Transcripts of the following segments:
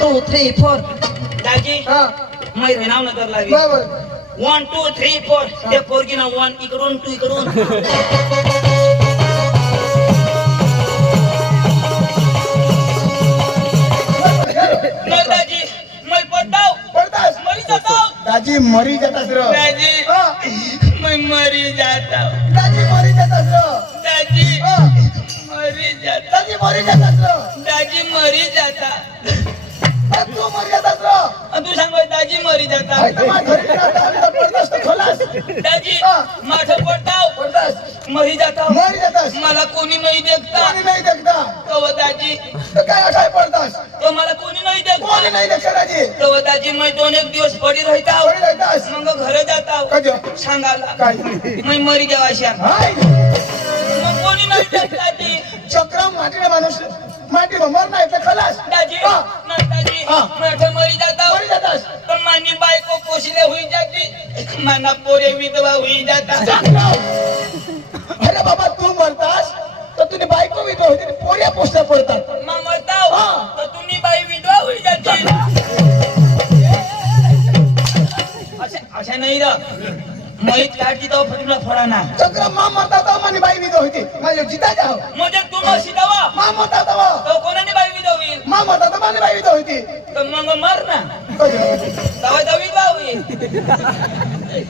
2 3 4 दाजी हा मै नाव नगर लावी बरोबर 1 2 3 4 ते पोरगी ना 1 इकडून 2 इकडून मग दाजी मै पडताव पडतास मरी जाताव दाजी मरी जातास र दाजी हा. मै मरी जाताव दाजी मरी जातास र दाजी हा. मरी जाता दाजी मरी जातास र दाजी मरी जाता तू मरी जातास र तू सांगो दाजी मरी जाता हाय तर माझ्या घरी राहता आम्ही तर पडतास तर खोलास दाजी हा. माझं पडताव पडतास मरी जाता मरी जातास मला कोणी नाही देखता कोणी नाही देखता तो दाजी तर काय काय पडतास तो मला कोणी नाही कोणी देखता नाही देखता दाजी तो दाजी मैं 2-1 दिवस पडी राहताव कोणी राहतास मग घरे जाताव कजो सांगायला काय मैं मरी गेवाशा हाय मग कोणी नाही देखता ती चक्रम माटीला माणूस माटी मर नाही तर खलास दाजी हा. नाही दाजी हा. मैं मरी जाताव मरी जातास पण मानी बायको पोषले हुई जाती माना पोरे विधवा हुई जाता अरे बाबा तू मरतास तर तुझी बायको विधवा होती पोऱ्या पोसल्या पडतात मग मरताव हा. तर तुम्ही बाई विधवा हुई जाती अशा नाही र मैत काढती तो फटला फळाना चक्र मा मरता तो मानी बाई विधवा होती माझ्या जिता जाओ म्हणजे तू मशी दवा मा मरता तो तो कोणाने बाई विधवा होईल मा मरता तो मानी बाई विधवा होती तर मग मर ना दवा दवी होईल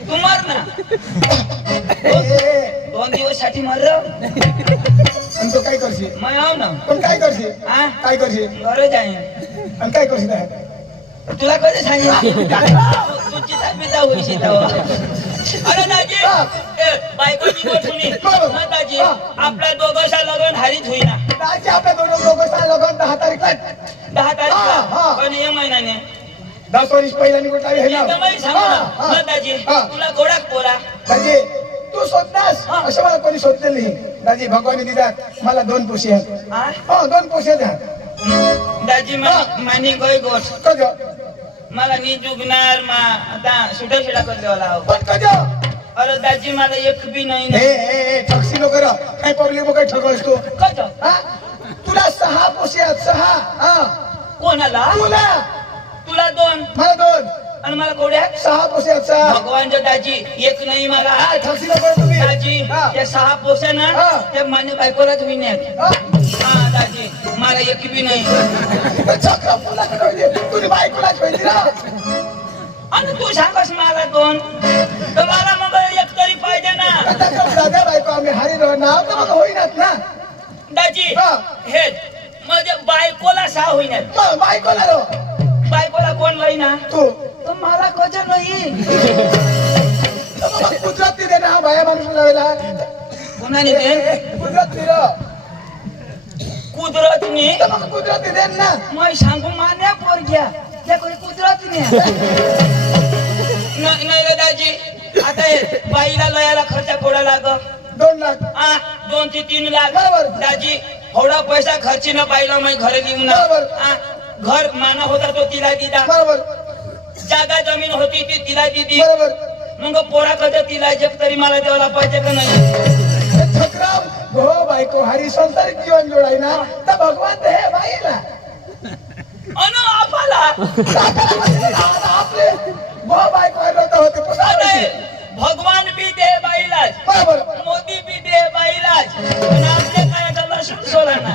तू मर ना 2 दिवस साठी मर आणि तो काय करशील मैं आव ना पण काय करशील हा काय करशील घरे जाईन आणि काय करशील तुला कधी सांगितलं तू चिता पिता होईशील तेव्हा. अरे दाजी बायकोची गोठुनी ना दाजी आपल्या दोघांचा लग्न हारीच होईना दाजी आपल्या दोन लोक लगन 10 तारीखला 10 हा. तारीख पण या महिन्याने 10 वर्ष पहिला निघून आहे ना एकदमही सांगू ना ना दाजी हा. तुला गोडाक पोरा दाजी तू शोधनास हा. असं मला कोणी शोधलेलं नाही दाजी भगवान दितात मला 2 पोशी आहेत हा? हो 2 पोशी द्या दाजी मानी गोय गोठ कजो मला नी जुगणार मा आता सुटा शिडा करलेला पण कजो अरे दाजी मला एक बी नाही ना. ए ठगसी नको कर काय पब्लिक काय ठगवस तू कसं हा तुला 6 पोशी आहेत 6 हा कोणाला तुला तुला 2 मला 2 आणि मला कोड्या 6 पोशी आहेत 6 भगवानच्या दाजी एक नाही मला हा ठगसी नको तुम्ही दाजी हा. त्या 6 पोस्या ना हा. त्या मान्य बायकोलाच विण्यात हा. हा दाजी मला एक बी नाही चक्र पुन्हा कडवली तुझी बायकोला ठेवली ना आणि तू सांगस मला 2 तर मला मग एक तरी पाहिजे ना आता दादा बायको आम्ही हारी नाव तर मग होईनात ना दाजी हा. हे म्हणजे बायकोला 6 होईनात मग बायकोला रो बायकोला कोण लई ना तू तर मला कोच नाही गुजराती दे ना बाया माणूस लावायला कोणाने ते गुजराती रो कुदरतनी तर मग गुजराती दे ना मग सांगू मान्या पोर घ्या त्या कोणी कुदरतनी नाही रे दाजी आता हे बाईला लयाला खर्च कोडा लाग 2 लाख 2 ते 3 लाख बरोबर. दाजी एवढा पैसा खर्ची न पाहिला मी घरी लिहून बरोबर. घर माना होता तो तिला दिला बरोबर जागा जमीन होती ती तिला दिली बरोबर मग पोरा कधी तिला जग तरी मला द्यायला पाहिजे का नाही छकराम हो बायको हरी संसारिक जीवन जोडाय ना तर भगवान दे बाईला अन आपाला आपले हो बायको हरवता होते अरे, पुसावे भगवान भी दे बाईलाच बरोबर मोदी भी दे बाईलाच पण आपल्या काय लसूण सोडा ना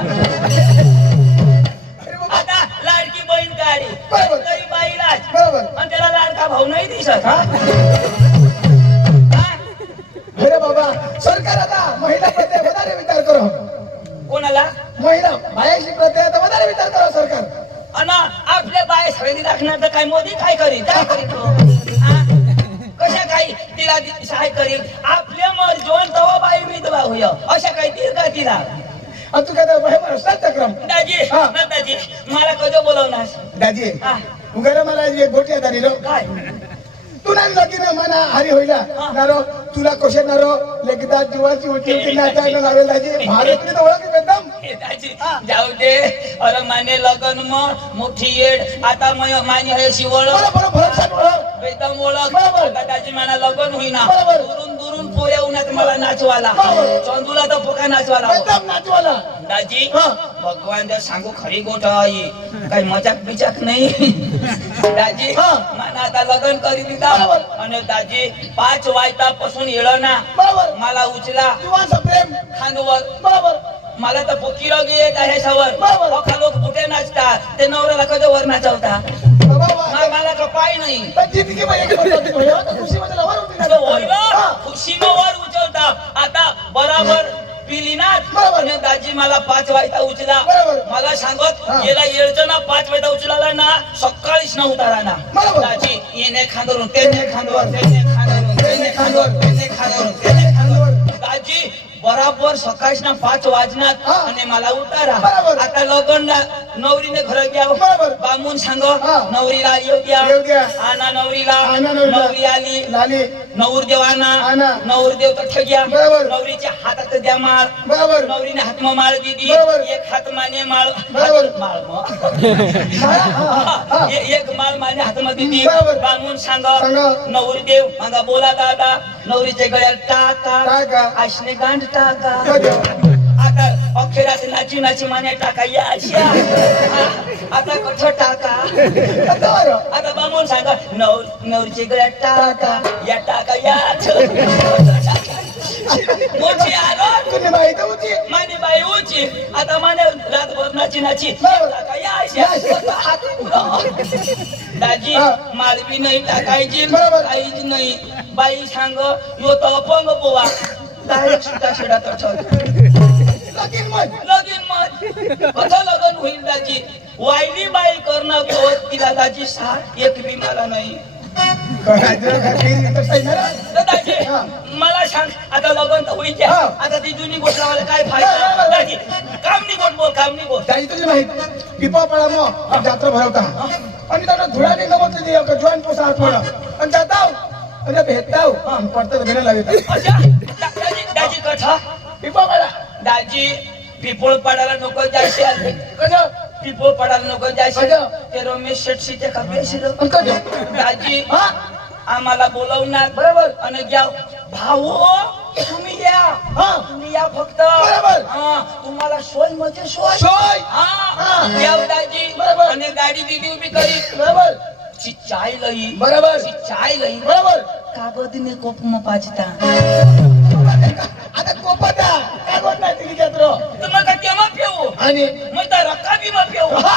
आता लाडकी बहीण काढी बरोबर. तरी बाईलाच बरोबर आणि त्याला लाडका भाऊ नाही दिसत हा? हा? अरे बाबा सरकार आता महिला प्रत्ये વધારે विचार करो कोणाला महिला बायाशी प्रत्ये आता વધારે विचार करो सरकार अन आपल्या बाय सगळी राखणार तर काय मोदी काय करील काय करील तो हा? कशा काही तिला सहाय करील आपल्या मर्जीवर तवा बाई विधवा होय अशा काही तील का तिला तू काय बाहेर चक्रम दाजी हा. ना दाजी मला कधी बोलवणार दाजी हा. उगारा मला एक गोट्या दारी रो काय तू नाही लगीन मना हरी होईला हा. नारो तुला कशे नारो लेकिदा जीवाची उठी उठी नाचायला लावेल दाजी भारतने तर ओळख एकदम हे दाजी हा. जाऊ दे अरे माने लगन मग मोठी येड आता माने आहे शिवळ बरोबर भरसाट ओळख एकदम ओळख बरोबर. आता दाजी मला लगन होईना बरोबर. दुरून पोऱ्या उन्हात मला नाचवाला बरोबर. चंदूला तर पोका नाचवाला एकदम नाचवाला दाजी हा. भगवान जर सांगू खरी गोष्ट आहे काही मजाक बिजाक नाही दाजी हा. मला आता लगन करी दिला बरोबर. आणि दाजी 5 वाजतापासून येळ ना बरोबर मला उचला जीवाचं प्रेम खांदवर बरोबर मला तर पोकी रोग येत आहे शावर बरोबर. अखा लोक कुठे नाचतात ते नवऱ्याला कधी वर नाचवता बाबा मला का पाय नाही तर जिंदगी मध्ये एक होती भैया तर खुशी मध्ये लवर होती ना. तो होईल हा. खुशीनं वर उचलता आता बराबर पिली ना बरोबर. आणि दाजी मला 5 वाजता उचला बरोबर. मला सांगत हा. गेला येळचं ना 5 वाजता उचलाला ना सकाळीच ना उतारा ना बरोबर. दाजी येणे खांदरून तेने खांदवर तेने खांदरून तेने खांदवर तेने खांदरून तेने खांदवर दाजी बराबर सकाळी ना 5 वाजणार हा. आणि मला उतारा बरोबर. आता लगनला नवरीने घर घ्यावं बरोबर. बामून सांग हा. नवरीला येऊ द्या येऊ द्या. आणा नवरीला आणा नवरीला. नवरी आली लाली नवरदेव आणा. आणा नवरदेव तर ठग्या बरोबर. नवरीच्या हातात द्या माळ बरोबर नवरीने हातमा माळ दिली बरोबर. एक हात माने माळ बरोबर. माळ मग. हा, हा, हा. एक माळ माने हातमध्ये दिली बरोबर. बांधून सांग सांगा. नवरदेव मागा बोला दादा नवरीच्या गळ्यात टाका टाका. आशने गांठ टाका बरोबर. आता अखेरात नाची नाची माने टाका या अशा आता कठ टाका आता बरं. आता बामून सांगा नवरीचे गळ्यात टाका या टाका या मोठी आलो तुझी माहिती होती माझी बाई उची आता माने रातभर नाची नाची बरोबर. टाका या अशा हात पुढं. दाजी हा. मालवी नाही टाकायची बरोबर. काहीच नाही बाई सांग यो तो अपंग पोवा डायरेक्ट सुद्धा शिडा तर लगीन मग लगीन मग कसं लगन होईल दाजी वायली बाई करणं होत तिला दाजी 6 एक बी मला नाही करायचं घरी तर काही नाही. तर दाजी हा. मला सांग आता लगन तर होईल त्या. हा. आता ती जुनी गोष्ट लावायला काय हा, फायदा दाजी काम नाही गोट बोल काम नाही बोल त्याची तुझी माहिती पिपापळा मग जात्रा भरवता आणि त्याला धुळाने गमतली जॉईन पोसा हात पडा आणि जाताव आणि भेटताव पडतात भेटायला लागेल अच्छा दाजी दाजी कथा पिपापळा दाजी पिपोळ पाडायला नको जायचे आले कसं पिपोळ पाडायला नको जायचे कसं? ते रमेश शेटशीचे कपडे आणि कसं दाजी हा आम्हाला बोलवणार बरोबर. आणि घ्या भाऊ तुम्ही या हा. तुम्ही या फक्त बरोबर. हा, तुम्हाला सोय म्हणजे सोय सोय हा हा. या दाजी बरोबर. आणि गाडी दिली उभी करी बरोबर ची चाय लई बरोबर. ची चाय लई बरोबर कागदीने कोप म पाजता आता कोपता काय गोट नाही तिची जत्रा तुम्हाला का तेव्हा पेऊ आणि मग तर रक्का बी मग पेऊ हा.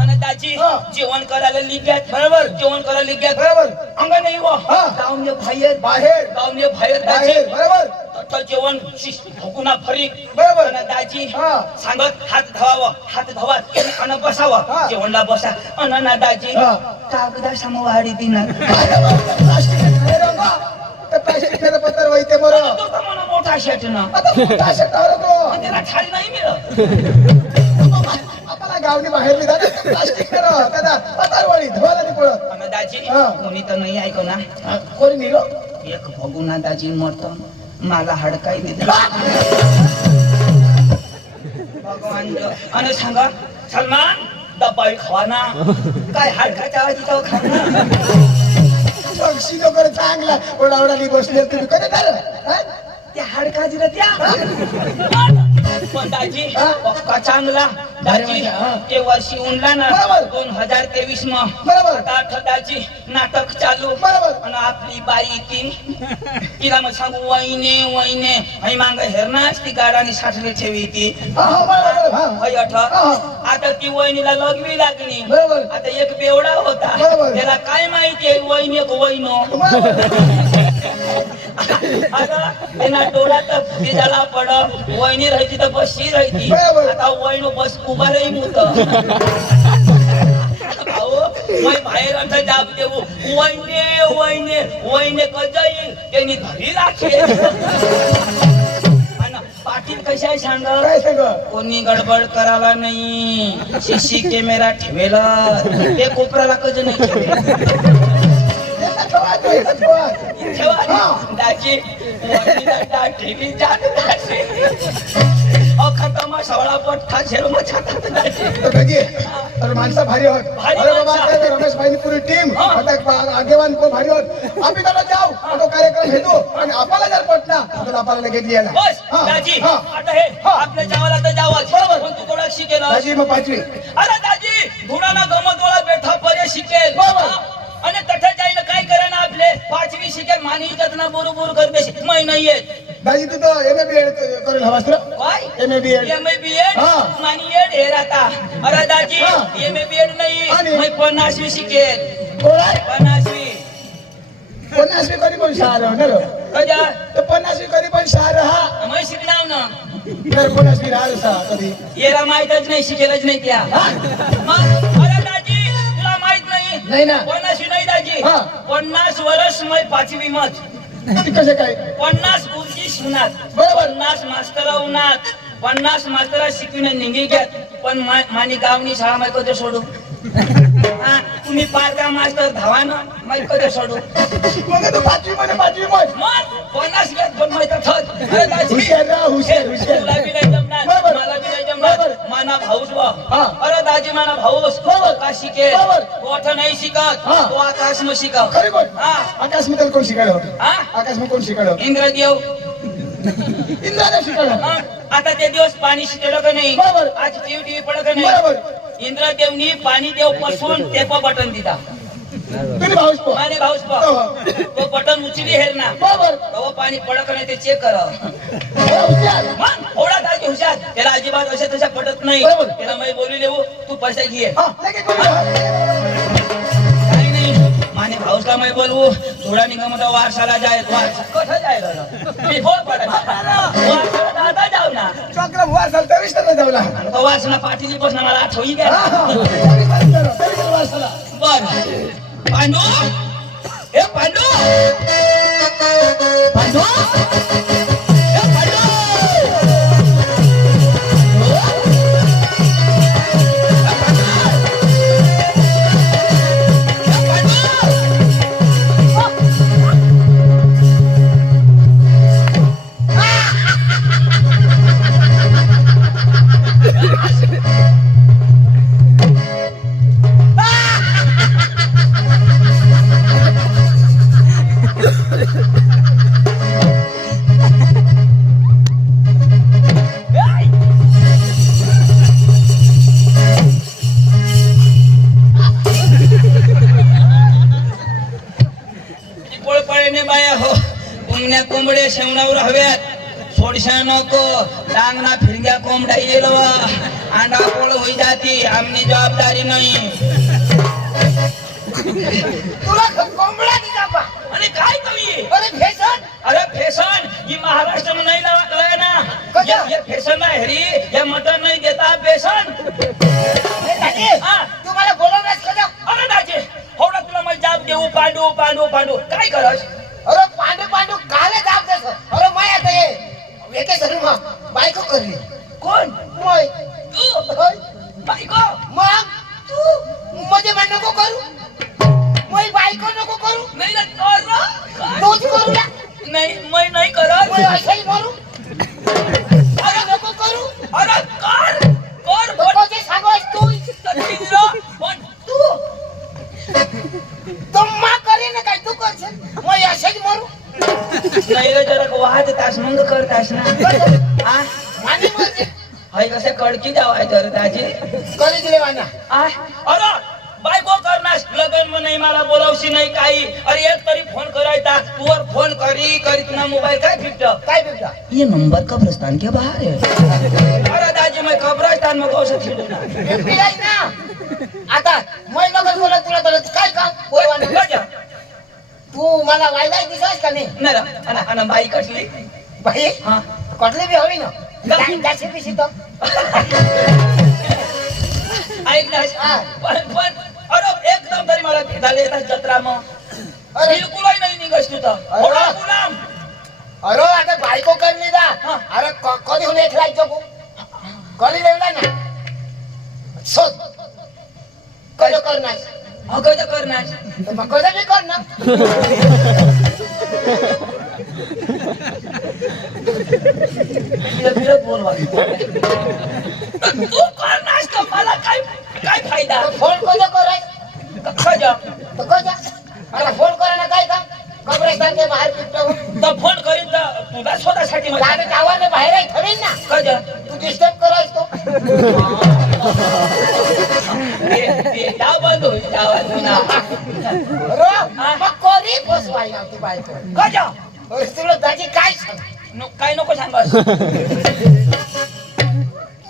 आणि दाजी हा. जेवण करायला लिग्यात बरोबर. जेवण करायला लिग्यात बरोबर अंग नाही व हा. गावने बाहेर बाहेर गावने बाहेर दाजी बाहेर बरोबर तर जेवण भुकुना फरी बरोबर. आणि दाजी हा. सांगत हात धवावं हात धवा आणि बसावं हा. जेवणला बसा अन ना दाजी हा. कागदा समवाडी दिना प्लास्टिक पत्र वैते बरं तो तर म्हणून मोठा शेट ना आता मोठा शेतावर तो त्याला थाळी नाही मिळत आपला गावनी बाहेर प्लास्टिक त्याला पतारवाडी धुवाला नाही पडत आणि दाजी हा. कोणी तर नाही ऐको ना कोणी निरो एक भगुना दाजी मरत मला हडकाय दिलं भगवान आणि सांगा सलमान दबाई खाना काय हडकाच्या आधीचा खाना पक्षी लोक चांगला ओढावडाली बसले तुम्ही कधी झालं त्या हडका दिलं त्या पण दाजी हा? पक्का चांगला दाजी हा. ते वर्षी उनला ना बरोबर. 2023 म बरोबर. आता दाजी नाटक चालू बरोबर. आणि आपली बाई ती तिला मग सांगू वहिने वहिने आई मांग हेरणाच ती गाडाने साठली ठेवी ती आता ती वहिनीला लगवी लागली बरोबर. आता एक बेवडा होता बरोबर. त्याला काय माहितीये वहिनी एक वहिनो आता त्यांना डोळा तर तिला पड वहिनी राहायची तर बसशी राहायची बरोबर. आता वहिनो बस उभा राही मुत बाहेर आता जाब देऊ वहिने वहिने वहिने कजा येईल त्यांनी घरी राखे पाटील कशा सांग काय सांग कोणी गडबड करायला नाही सीसी कॅमेरा ठेवेल ते कोपऱ्याला कज नाही ठेवेल पोहात एकच पोहात. ठेवा हा. दाजी वडीला दाढी जात दाजी अखतमा सवळा पठ्ठा झेरो मचातात दाजी तर कधी तर माणसं भारी होत. भारी अरे बाबा माणसं. काय ते रमेश भाईनी पुरी टीम हा. आता आगेवान कोण भारी होत. आम्ही त्याला जाऊ तो कार्यक्रम घेतो आणि आपल्याला जर पटला तर आपल्याला लगेच यायला. बस हा. दाजी हा. आता हे हा. आपल्या जावाला तर जावाच बरोबर. पण तू कोणाक शिकेल दाजी मग 5वी. अरे दाजी धुराना गमतवाला बेठा परे शिकेल बरोबर. हा. आणि तठे जाईन काय करे ना आपले 5वी शिकेल मानी इज्जत ना बोरू करते मै नाही येत दाजी तू तर MA करेल हवास तुला. काय MA BEd. MA हा. मानी येड हे राहता अरे दाजी हा. MA BEd नाही आणि? मै 50वी शिकेल कोण आहे? 50वी 50वी कधी पण शहर होणार कजा तर 50वी कधी पण शहर हा मै शिकणार ना तर 50वी राहल सा कधी. याला माहितच नाही शिकेलच नाही त्या मग अरे दाजी तुला माहित नाही नाही ना. 50वी नाही दाजी हा. 50 वर्ष मै 5वी मत ती कसं काय 50 गुरुजी शिकणार बरोबर. 50 मास्तर होणार 50 मास्तर शिकविणे निघी घ्यात पण मानी गावनी शाळा माय कधी सोडू हा, तुम्ही पारगा मास्तर धावा ना माय कधी सोडू मग तू 5वी मध्ये 5वी मत. मग 50 घेत पण माहित थत अरे दाजी हुशार राहा, हुशार, हुशार. तुला बी नाही जमणार बरोबर. मला बी नाही जमणार बरोबर. माना भाऊस बा हा. अरे दाजी माना भाऊस बरोबर. का शिकेल बरोबर. गोठ नाही शिकत हा. तो आकाश में शिकव खरी बोल. हा आकाश मित्तल कोण शिकायला होतं? हा आकाश मी कोण शिकायला होतं? इंद्रदेव इंद्राने शिकायला होतं. मग आता ते दिवस पाणी शिकलं का नाही बरोबर. आज टीव्ही पडलं का नाही बरोबर. इंद्रदेवनी पाणी देव पासून टेप बटन दिला तुम्ही भाऊस पो. माने भाऊस पा हो. तो बटन उचली हेर ना बरोबर. तो पाणी पडलं का नाही ते चेक कर हो, हुशार. मग थोडा दाजी हुशार त्याला अजिबात अशा तशा पटत नाही बरोबर. त्याला मी बोलू देऊ तू पैसे घे हा, लगेच बोलू. काही नाही माने भाऊस का मैं बोलवू थोडा निगम वारसाला जाय वारसा कठं जायला मी फोन वारसाला दादा जाऊ ना चक्रम वार झालं 23 तारखेला जाऊला. आणि तो वासना पाठीली बसना मला आठवली हा, काय हा. 23 तारखेला, 23 वार झाला. बर पांडू हे पांडू पांडू हे पांडू पळपळेने बाया हो उमण्या कोंबडे शेवणावर हव्यात सोडशा नको डांगना फिरग्या कोंबडा येईल अंडा पोळ होई जाती आमनी जबाबदारी नाही तुला कोंबडा दिला बा. आणि काय कवी अरे फॅशन अरे फॅशन ही महाराष्ट्र में नहीं लगा ना ये फॅशन आहे हरी ये मटन नाही देता फॅशन हे दादी, हा. तुम्हाला बोलवण्यास कदा अरे दाजे होडा तुला मैं जाब देऊ पांडू पांडू पांडू काय करस अरे पांडू पांडू काले दाब देस अरे माय आता ये एके सरी मग बायको करली कोण मोय तू होय. बायको मग तू मध्ये मान नको करू मोय बायको नको करू नाही ना कर ना. तूच करू ना नाही मैं नाही करत मोय असेही करू अरे नको करू अरे कर कर पण नको ते सांगोस तू तकिलो पण तू तुम्हा करे ना काय तू करशील मोय असेही मरू नाही रे जरा वाहत तास मग करतास ना आ मानी मरते हाय कसे कडकी जावाय तर दाजी करी दिले वाना आ अरे बायको करनास लगन में नाही मला बोलावशी नाही काही अरे एक तरी फोन करायता तूवर फोन करी करी तुना मोबाईल काय फिट काय बिबटा ये नंबर कब्रिस्तान के बाहर है अरे दाजी मैं कब्रिस्तान में कौन सा फिरू ना बिबटी आहे ना आता मोय नको बोलत तुला बोलत काय का बोल वाना गजा तू मला वायदा दिसास का नाही नरा अना बाई कटली बाई हा कटले बी हवी ना जाशी पिशी तो ऐक ना हा. पण अरे एकदम तरी मला भेटायला येतात जत्रा मग अरे बिलकुलही नाही निघस तू तर अरे. थोडा गुलाम अरे आता बायको करली दा हा. अरे कधी होऊन एक लायचो को करी लेवला ना शोध कधी करणार कसं करणार तर मग कसं बी कर ना. फिरत बोलवा तू करणार का मला काय काय फायदा तर फोन कसं करायचं कजा तर कसं मला फोन करायला काय का कब्रस्तानच्या बाहेर पिटवून तर फोन करीन तर तुला स्वतःसाठी आम्ही गावाने बाहेर ठेवीन ना. कजा तू डिस्टर्ब करायचो. त्या बंद होईल आवाज मग कोणी फसवाई नव्हती बायको. कजा अरे तुला दाजी काय सांग काय नको सांगस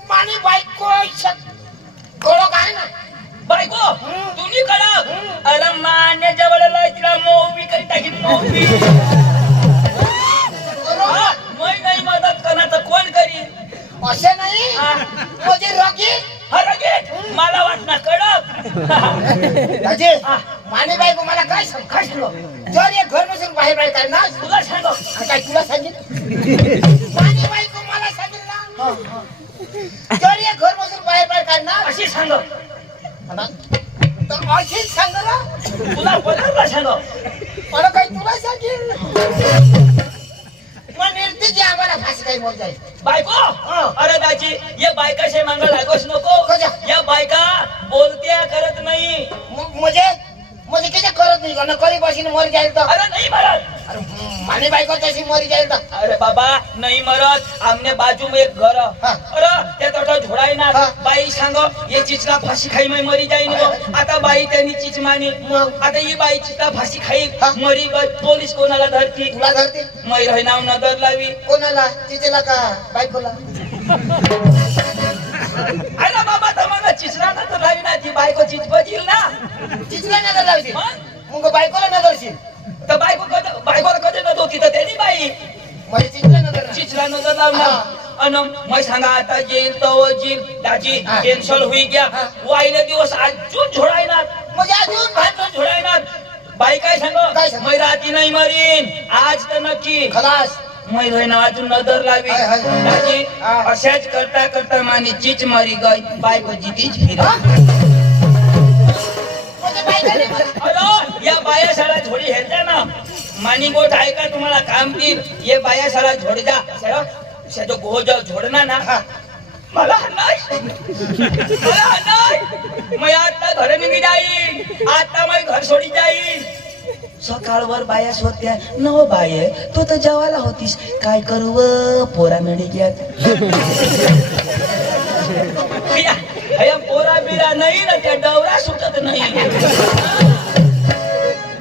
मानी बायको कळो काय ना बायको तुम्ही कडक अरे मान्य जवळ तिला मोवी काही टाकीन मोवी मै नाही मदत करणार तर कोण करीन असे नाही हा. म्हणजे रगी हरगेट मला वाटणार कडक दाजी मानी बायको मला काय सांग काय सांग जर एक घर बसून बाहेर बाहेर करणार तुला सांग काय तुला सांगितलं मानी बायको मला सांगितलं जर एक घर बसून बाहेर बाहेर करणार अशी सांग तर अशीच सांग ना तुला बोलायला सांग मला काय तुला सांगेल मग निर्तीची आम्हाला फाशी काही मोल जाईल. बायको अरे दाजी ये बायका शे मांग लागोस नको कशा? या बायका बोलत्या करत नाही म्हणजे किती करत नाही का नकरी बसीन मरी जाईल तर अरे नाही मरत अरे मानी बायको तशी मरी जाईल तर अरे बाबा नाही मरत आमने बाजू में एक घर हा. अरे त्या तोटा झोडाय ना हा. बाई सांग ये चिचला फाशी खाई मै मरी जाईन गो. आता बाई त्यांनी चिच मानी मग? आता ही बाई चिचला फाशी खाई हा. मरी ग पोलीस कोणाला धरती तुला धरते मै रही नाव नजर लावी कोणाला तिथेला का बायकोला अरे बाबा तर मला चिचला नजर लावी ना ती बायको चिच बजील ना तिथला नजर लावशील मग मग बायकोला नजरशील तर बायकोला कधी नजर होती तर त्यांनी बाई म्हणजे तिथला नजर चिचला नजर लावणार अन मग सांगा आता येईल तो येईल दाजी हा. कॅन्सल होई गया हा. वाईले दिवस अजून झोडायनार म्हणजे अजून अजून झोडायनार बाई काय सांग काय सांग? मै राती नाही मरीन आज तर नक्की खलास मै रहिना अजून नजर लावी हाय, हाय. दाजी हा. अशाच करता करता मानी चीच मरी गई बायको जीतीच फिर हा? म्हणजे बायकोने मला- अरे या बाया साला झोडी हेरत्या ना मानी गोठ आहे का तुम्हाला काम देईल ये बाया साला झोड जा जो गोज झोडना ना हा. मला नाही मैं आता घर निघी जाईन आता मैं घर सोडी जाईन सकाळवर बाया होत्या न बाये तू तर जेवायला होतीस काय करू व पोरा मिळी घ्यात पोरा बिरा नाही ना त्या डवरा सुटत नाही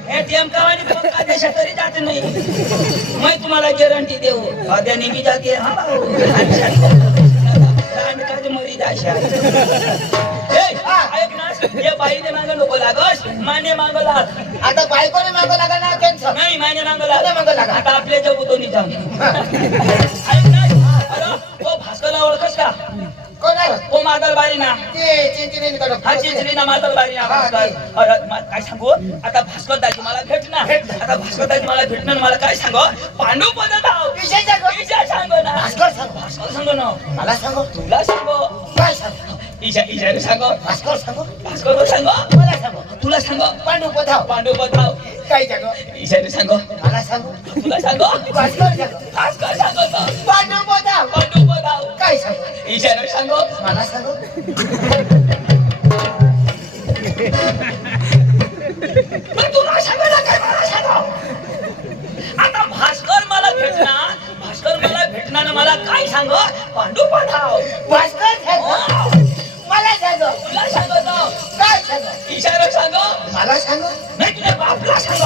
एटीएम कावानी पंखा देशा तरी जात नाही मैं तुम्हाला गॅरंटी देऊ अद्या निघी जाते हा मरी जाशा ऐक ना ये बाईने मागं नको लागस माने मागं लाग आता बायकोने मागं लागा ना कॅन्सल नाही माने मागं माने मागं लाग लागा. आता आपल्या जगुतोनी जाऊन ऐक ना अरे तो भास्करला ओळखस का कोणाला तो मादल बारी ना ते चिंचिनी कडक हा चिंचणी ना मादल बारी ना हा, भास्कर अरे काय सांगू आता भास्कर दाजी मला भेटणार आता भास्कर दाजी मला भेटणार मला काय सांगू पांडू पदत आहो विषय सांग विषय सांगू ना भास्कर सांग भास्कर सांगू ना मला सांगो तुला सांगू काय सांग इशारे सांगू भास्कर सांगो भास्कर सांगू मला सांगो तुला सांगू पांडू पधाव पांडू पदाव काय सांगो इशारे सांगू मला सांगो तुला सांगू भास्कर सांगो भास्कर सांगू पांडू पधाव पांडू पदाव काय सांगो इशारे सांगू मला सांगो पण तुला सांगायला काय मला सांगू आता भास्कर मला भेटणार मला काय सांग पांडू पठाव भास्कर सांगो मला सांगो तुला सांगतो काय सांगो इशारा सांग मला सांगो नाही तुझ्या बापला सांग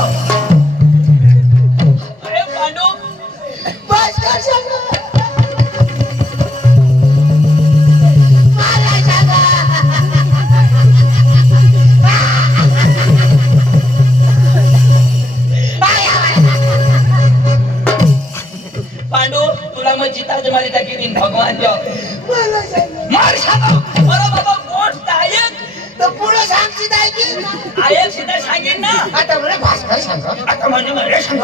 अरे पांडू भास्कर सांगो मला सांगो पांडू तुला मग जिताच मारी टाकी दिन भगवान जो मला सांगो मार सांग बरं बाबा गोष्ट आयक तर पुढे सांगची नाही की आयक सीधा सांगेन ना आता मला भास्कर सांगो आता म्हणजे मला सांग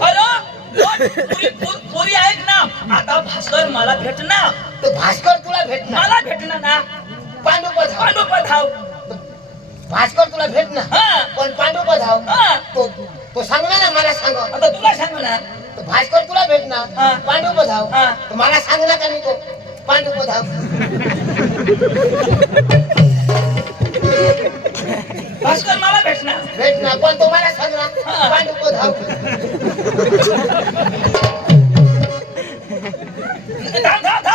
अरे पुरी ऐक ना आता भास्कर मला भेटणार तर भास्कर तुला भेटणार मला भेटणार ना पांडू पधाव पांडुपत हाव भास्कर तुला भेट ना हा पण पांडुपत हाव हा तो सांगणार ना मला सांग आता तुला सांगू ना तो भास्कर तुला भेट ना हा. पांडुपत हाव हा. तर मला सांग ना का नाही तो पांडुपत हाव भास्कर मला भेटणार भेट ना पण तो मला सांग ना हा. पांडुपत हाव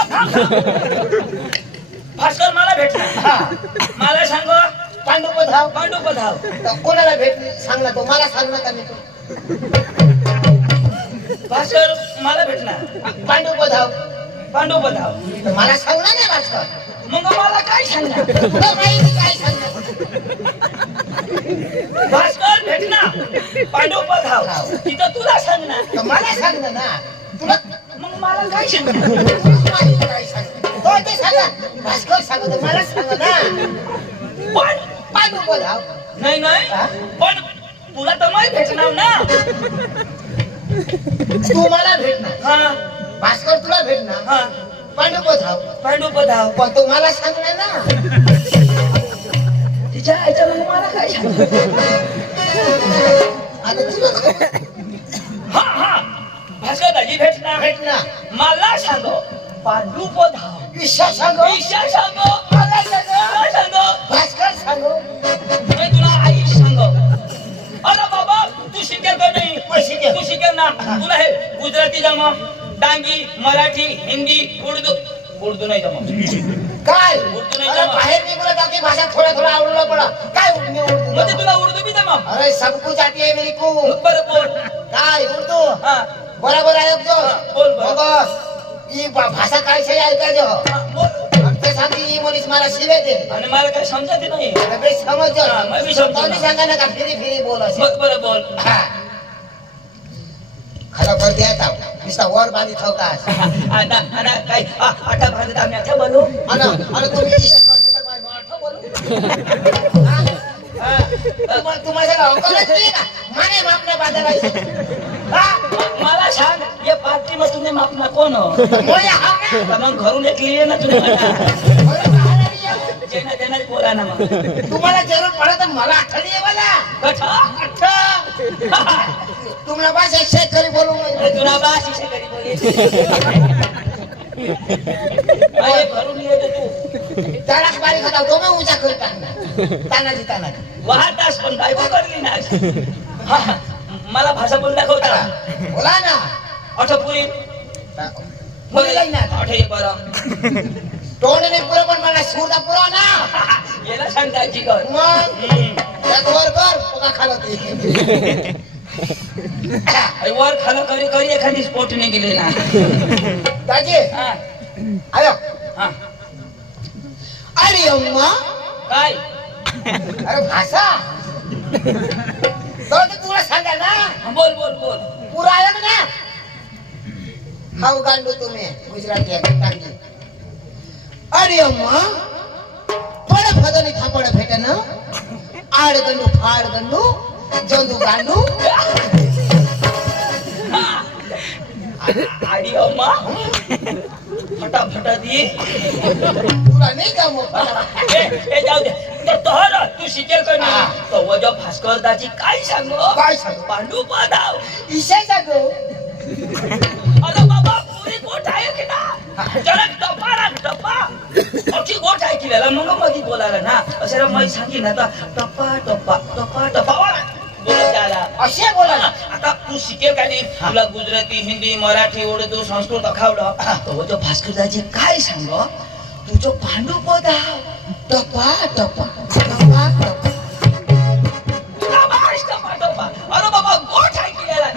थांब. भास्कर मला भेटणार हा मला सांग पांडुपत हाव पांडुपत हाव तर कोणाला भेट सांग ना तो मला सांग ना का नाही तो भास्कर मला भेटणार पांडुपत हाव पांडुपत हाव तर मला सांगणार नाही भास्कर मग मला काय सांगणार तुला माहिती काय सांगणार भास्कर भेटणार पांडुपत हाव तिथं तुला सांगणार तर मला सांग ना तुला मग मला काय सांगणार तुलाच माहिती काय सांगणार हो ते सांगा भास्कर सांगतो मला सांग ना पण पांडुपत हाव नाही नाही हा? पण तुला तर नाही भेटणार ना तू मला भेटणार हा भास्कर तुला भेटणार हा पांडुपत हाव पांडुपत हाव पण तू मला सांगणार ना तिच्या आईच्या मग मला काय सांगणार आता तुला हा हा भास्कर दाजी भेटणार भेटणार मला सांग पांडुपत हाव विश्वास सांगो ईशा सांग मला सांगो मला सांग भास्कर सांगो मी तुला आई सांग अरे बाबा तू शिकेल का नाही मग शिकेल. तू शिकेल ना तुला हे गुजराती जमा डांगी मराठी हिंदी उर्दू नाही जमा काय उर्दू नाही अरे जमा. बाहेर निघून आपकी भाषा थोड़ा थोड़ा आवडला पड़ा काय उर्दू उर्दू म्हणजे तुला उर्दू बी जमा अरे सब कुछ आती है मेरी को बरं बोल काय उर्दू हा बराबर आहे तो बोल बरं. बघ ही भाषा काय छै ऐकायचं हा, बोल आणि ते सांगते ही मनीस मला शिवे दे आणि मला काय समजत नाही अबे समज हा, मैं भी समझू ना. सांगा ना का फिरी फिरी बोल असे बरं बोल हा. खरं कर द्यायचा नुसता वर बांधी ठेवतास आता काय आठा भारत आम्ही आता बोलू आणि तुम्ही इशा करते तर बाय माठं बोलू हा? हा. तुम्हाला अवकाळच नाही का माने बापने बाजारायचं मला सांग ये पार्टी में तूने मापना कौन हो मोय हा ना मग घरून एक लिए ना तुझे बरं, बाहेर आली आहे. जेना तेना बोला ना मग तुम्हाला जरूर पडत तर मला आठवणी आहे मला कथा तुम्हाला बस एक शेतकरी बोलू म्हणजे तुला बास इसे करी बोली अरे घरून येतो तू त्यालाच बारीक होता तो मी उचा करीत टाकणार तानाजी तानाजी वाहतास पण बायको करली ना हा, मला भाषा बोल दाखवता बोला ना अठपुरी बोलाय ना आता. अठे बरं तोंडने पुरं पण मला सूरदा पुरव ना याला सांगता जी कर मग त्यात वर कर तुला खालं ते वर खालं करी करी एखादी स्पोर्टने गेली ना दाजी हा, आयो हा. अरे अम्मा काय अरे भाषा तो तुला सांगा ना बोल बोल बोल पुरा आलं ना हाव गांडू तुम्ही गुजराती आहे गांडी अरे अम्मा पड फदनी थापड भेटन आड गंडू फाड गंडू जंदू गांडू आडी अम्मा फटाफटा दी तुला नाही का मग ए जाऊ दे तर तोहर तू शिकेल का नाही तो वजो भास्कर दाजी काय सांगो काय सांगू? पांडू पदाव ईशाचा गो अरे बाबा पुरी गोठ आहे की ना जरा टप्पा ना टप्पा अशी गोठ आहे की त्याला मग मध्ये बोलायला ना असं मी सांगेन आता टप्पा टप्पा टप्पा टप्पा बोलत त्याला असे बोला ना आता तू शिकेल का नाही तुला गुजराती हिंदी मराठी उर्दू संस्कृत अखावलं तो जो भास्करदाजी काय सांग तुझं पांडू पद टपा टपा टपा टपा अरे बाबा गोठ आहे की त्याला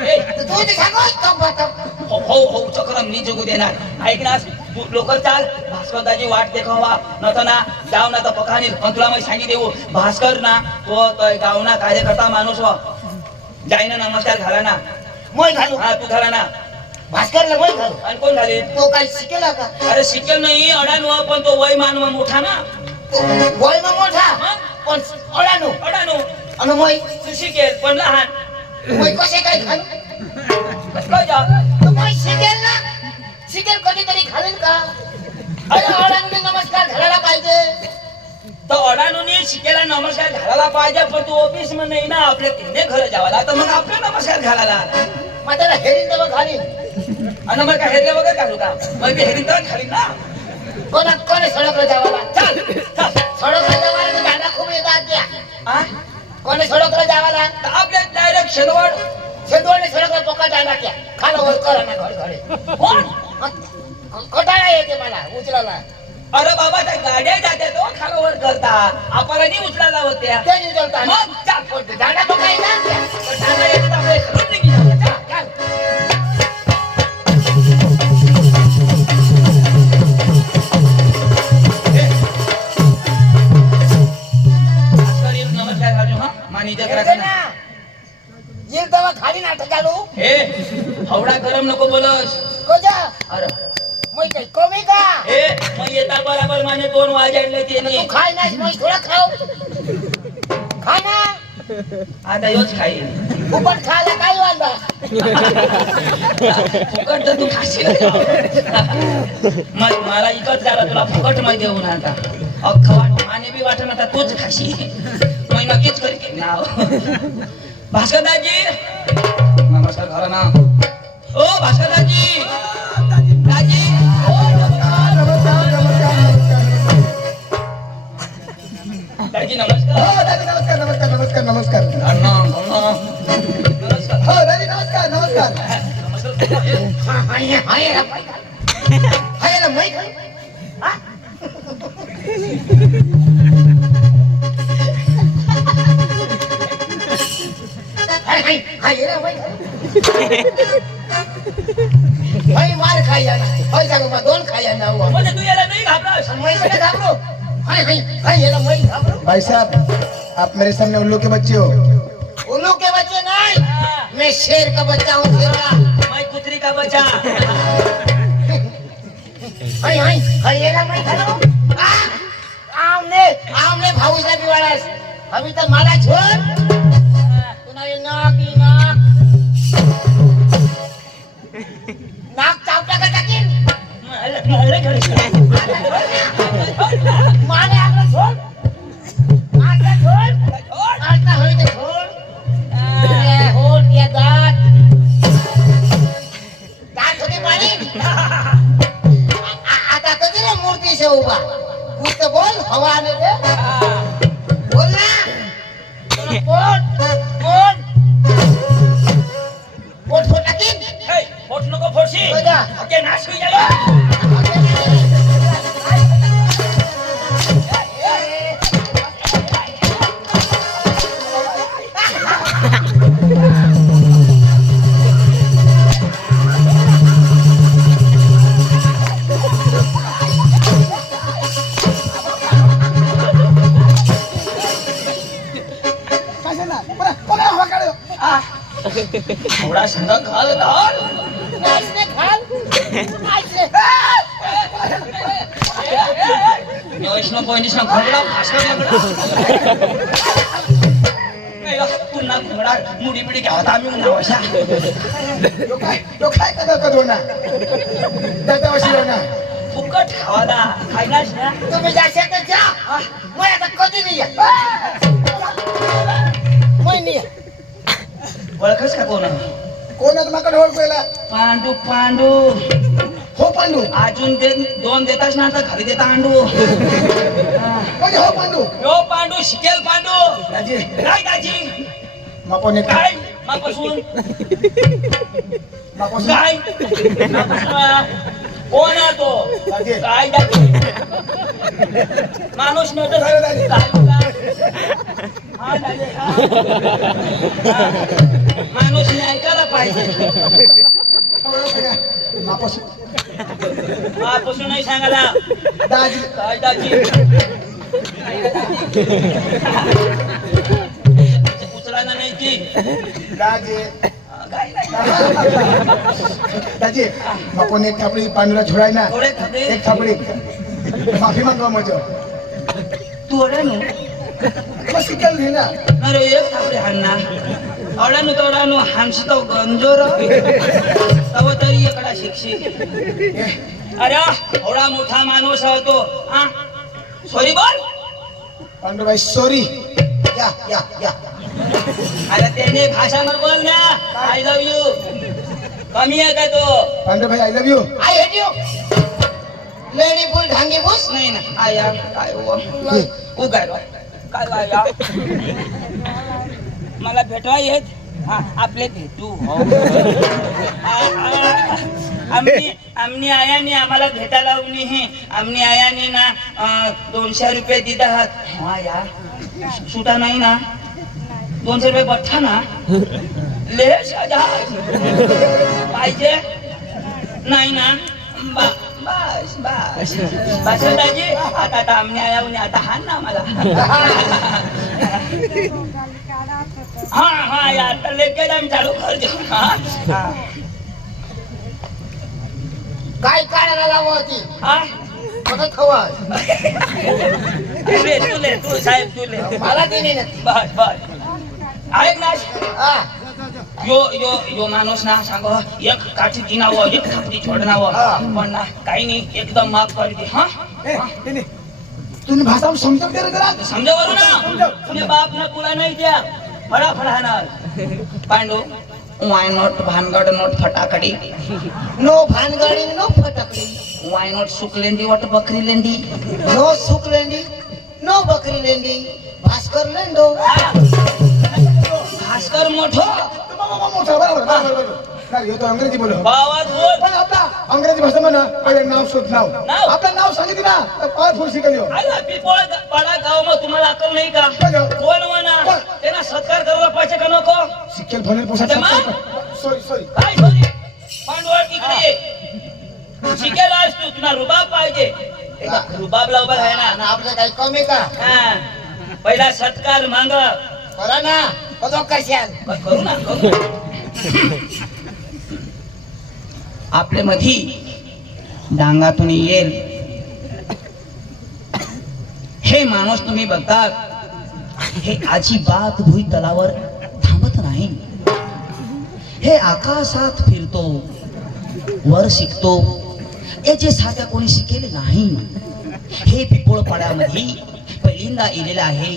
तू ते सांगो टपा टपा हो हो चक्र मी जगू देणार ऐक ना तू लोक चाल भास्करदाची वाट देखावा नव्हतं ना जाऊ ना तर पकानी पण तुला मी सांगी देऊ भास्कर ना तो गावना कार्यकर्ता माणूस हो जाई ना नमस्कार घाला ना मोय घालू हा तू घाला ना भास्करला मोय घालू आणि कोण घाले तो काय शिकेला का अरे शिकेल नाही अडाणू पण तो वय मानवा मोठा ना तो वय मग मोठा पण अडाणू अडाणू आणि मोय तू शिकेल पण लहान मोय कसे काय घालू कसं जा तो मोय शिकेल ना शिकेल कधीतरी घालेल का अरे अडाणूने नमस्कार घालायला पाहिजे तो शिकेला नमस्कार घालायला पाहिजे पण तू ऑफिस मध्ये नाही ना आपल्या तिने घर जावाला तर मग आपल्या नमस्कार घालायला मग त्याला हेरीन तेव्हा घालीन आणि मग काय हेरले वगैरे घालू का मग मी हेरिंग तर घालीन ना कोणी सडकला जावाला चल सडकला जावाला दांडा खूप येतात त्या हा? कोणी सडकला जावाला तर आपल्या डायरेक्ट शेनवाड शेंदवाने सडकला पोका दांडा त्या खाला वर करा ना घड घडे कोण कटाळा येते मला उचलाला अरे बाबा त्या गाड्या जात्या तो खालावर करता आपल्याला नाही उचलायला होत्या ते उचलता मग चाल. दांडा पोका येतात पण दादा येते तर आपल्या घरून निघी जाऊ. चल, चल. भास्कर येऊन नमस्कार घालू हा मानी जत्रा येते ना येईल तेव्हा खाली नाटक चालू हे हवडा गरम नको बोलस कोजा अरे मग काही कमी का हे मग येता बराबर माने 2 वाजायले त्याने तू खाय नाही मग थोडा खाऊ खा ना आता योच खाईल फुकट खायला काय वांदा फुकट तर तू खाशील मग मला इकत झाला तुला फुकट मध्ये देऊन आता अख्खा वाट माने बी वाटण आता तूच खाशी मग नक्कीच करते नाव भास्कर दाजी नमस्कार घाला ना ओ भास्कर दाजी दाजी ओ दाजी नमस्कार हो दादी नमस्कार नमस्कार नमस्कार नमस्कार अण्णा अण्णा नमस्कार हो दादी नमस्कार नमस्कार नमस्कार हाय ना मै खाई मार खाई सांगू मग 2 खाई ना म्हणजे तू याला नाही घाबरस मै कडे घाबरो हाय याला मै घाबरो भाई साहब आप मेरे सामने उल्लू के बच्चे हो उल्लू के बच्चे नहीं मैं शेर का बच्चा हूँ शेरा मैं कुतरी का बच्चा हाय याला मै खालो आमने भाऊला बिवाळास अभी तर मला छोड नाक चावटा का टाकीन माने आपलं छोड आता छोड आता होई ते छोड होल त्या दात होती मानी आता कधी रे मूर्ती से उभा कुछ तो बोल हवा आने दे बोल ना पोट पोट पोट फोट टाकीन हे फोट नको फोडशी हो जा. ओके नाश होई जाईल काय झालं कोणा हवा काढ थोडा संग घाल घाल नाचने खाल नाचने वैष्णव कोयनीस घोंगडा भास्कर पुन्हा घोंगडा मुडी पिडी घ्यावता आम्ही नावाशा तो काय कदा कदो ना दादा वशिलो ना फुकट खावादा खायलाच ना तुम्ही जाशाल तर जा मैं आता कधी नाही या मैं नाही ओळखच का कोण कोण आता माकडे ओळखलेला पांडू पांडू हो पांडू अजून 2 देताच ना तर घरी देता अंडू म्हणजे हो पांडू यो पांडू शिकेल पांडू दाजी काय दाजी मापोने काय मापासून मापोने काय मापासून कोण आहे तो दाजी काय दाजी माणूस नव्हतं काय दाजी? हा दाजी हा. माणूस ऐकायला पाहिजे मापोस मापासून नाही सांगायला दाजी काय दाजी उचलायला नाही की दाजी काय नाही दाजी मापोने एक थापडी पांडूला छोडाय ना थोडे थोडे एक थापडी माफी मागवा मजो तू अरे नु बस शिकल नाही ना अरे एक थापडे हाणना अडानु तडानु हामशी तो गंजोर तव तरी एकडा शिक्षी अरे एवढा मोठा माणूस आहे तो हा सॉरी बोल पांडुभाई सॉरी. या या या अरे त्याने भाषामध्ये बोल ना. I love you. कमी आहे काय तो? पांडुभाई I love you. I hate you lady फुल ढांगी घुस. नाही ना आया काय उगाय काय वाया मला भेटवा येत. हा आपले भेटू हो. आमनी आयाने आम्हाला भेटायला लावणी हे आमनी आयाने ना 200 रुपये दित आहात. हा या सुटा नाही ना 200 रुपये बठ्ठा ना लेश पाहिजे नाही ना. बस बस बस दाजी आता आमने आया उन्हें आता हा ना मला. हा हा यार तर लेके जाऊन चालू करतो. काय काढायला लावा होती हा मला खवा तू साहेब तुले मला दिली नाही. बस बस ऐक ना. हा यो यो यो माणूस ना सांगो एक काठी दिनावं एक थापटी छोडनावं पण ना काही नाही एकदम माफ कर दे. हा तुम्ही भाषा समजत करा. समजा बरो ना तुझे बाप ना पुला नाही द्या फडा फडा ना. पांडू वाय नॉट भानगड नॉट फटाकडी नो भानगडी नो फटकडी वाय नॉट सुकलेंडी वाट बकरी लेंडी नो सुक लेंडी नो बकरी लेंडी भास्कर लेंडो. भास्कर मोठो मोठा बरोबर. नाही तो अंग्रेजी बोल. आवाज बोल. पण आता अंग्रेजी भाषा म्हणा पहिले नाव शोध. नाव नाव? आपलं नाव सांगितलं ना तर पावरफुल शिकल. अरे पिपोळ पाडा गाव मग तुम्हाला अक्कल नाही का? कोण म्हणा त्यांना सत्कार करायला पाहिजे का नको? शिकेल फनेल पोसा. अच्छा, मग? Sorry sorry. काय सॉरी पांडवळ तिकडे ये. शिकेल आज तुला रुबाब पाहिजे. रुबाबला उभा आहे आणि ना. आपलं काही कमी का हा पहिला सत्कार मांग करा ना कदो कशाल करू ना करू. आपल्या मधी डांगातून येईल हे माणूस तुम्ही बघतात हे अजिबात भुई तलावर थांबत नाही. हे आकाशात फिरतो वर शिकतो याचे साध्या कोणी शिकेले नाही. हे पिपोळपाड्यामध्ये पहिल्यांदा येलेलं आहे.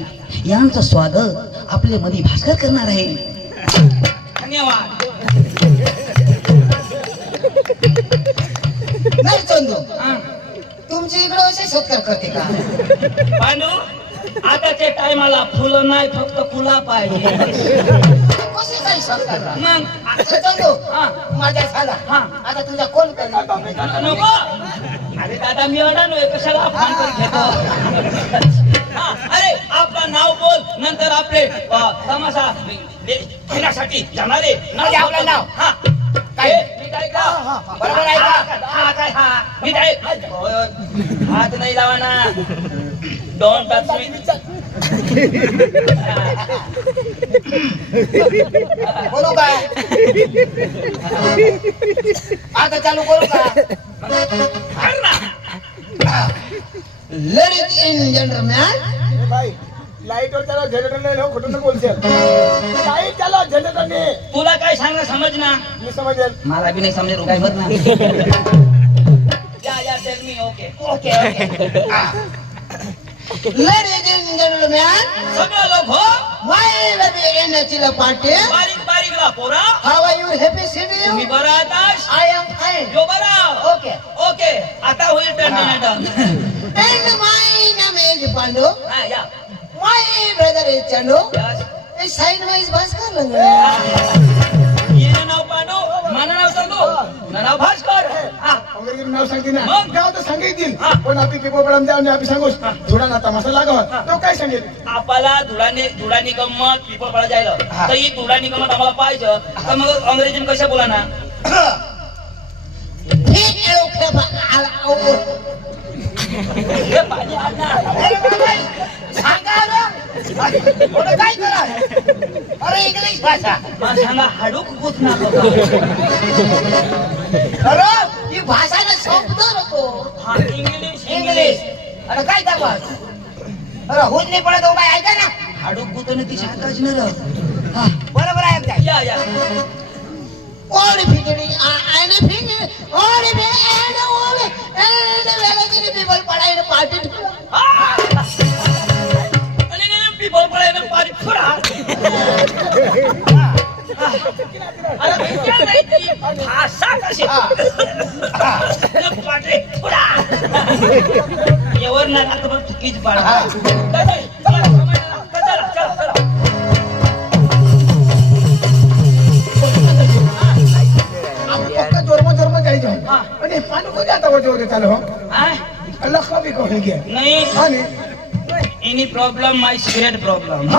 यांचं स्वागत आपल्या मध्ये भास्कर करणार आहे. धन्यवाद. नाही चंदू हा. तुमच्या इकडे असे सत्कार करते का? पांडू आताच्या टायमाला फुलं नाही फक्त फुला पाहिजे. कसे काही सत्कार का? मग अच्छा चंदू हा. माझ्या झाला हा. आता तुझा कोण करेल? नको. अरे दादा मी अडाणलोय कशाला अपमान करून घेतो. हा, अरे आपलं नाव बोल नंतर आपले तमाशा घेण्यासाठी जाणारे म्हणजे आपलं नाव? हा काय मी काय का बरोबर आहे का? हा काय हा मी काय हात नाही लावा ना. Don't touch me. बोलू का आता चालू करू का? लेडीज इन जेंटलमॅन भाई लाईट वर त्याला जनरेटर नाही लावू खोटं बोलशील. लाईट त्याला जनरेटर नाही. तुला काय सांगणं समज ना. मी समजेल. मला बी नाही समजेल काय बघ ना. या tell me okay okay ladies in gentleman सगळं लोक हो माय बेबी इन चिल पार्टी बारीक बारीक ला पोरा how are you happy seeing तुम्ही यू बरं आतास आय एम फाईन जो बरा ओके ओके आता होईल turn. And my name is Pandu हा या my brother is Chandu yes. A side wise Bhaskar Langde ये नाव पांडू माझं नाव सांगू तुझं नाव भास्कर. हा अंग्रेजी नाव सांगते ना. मग? गाव तर सांगितलं. हा. पण आपली पिपो पडम द्या आणि आपली सांगूस थोडा ना तमाशा लागावा. तो काय सांगेल? आपल्याला धुळानी गंमत पिपळ पडा जायला तर ही धुळानी गंमत आम्हाला पाहिजे तर मग अंग्रेजीन कशा बोला ना. ठीक ओके हे पाहिजे आज ना. सांगा ना थोडं काय करा अरे इंग्लिश भाषा मला सांगा हाडूक गुत ना अरे ही भाषा ना शब्द नको हा इंग्लिश इंग्लिश अरे काय दाखवा अरे होत नाही पडत हो काय ऐका ना हाडूक गुतने ती शाकाच न रह. बरोबर आहे आमच्या या या ओडी फिगडी आने फिगडी ओडी बे एंड ओडी एंड वेळेची पीपल पडायला पार्टी फासा कशी पाटरे थोडा एवर ना आता पण चुकीच पाडा चला चला फक्त जोरमा जायचं आणि पाणी कोणी आता वरती चालू हो अल्लाह कभी कहे गया नाही आणि एनी प्रॉब्लेम माय सिगरेट प्रॉब्लेम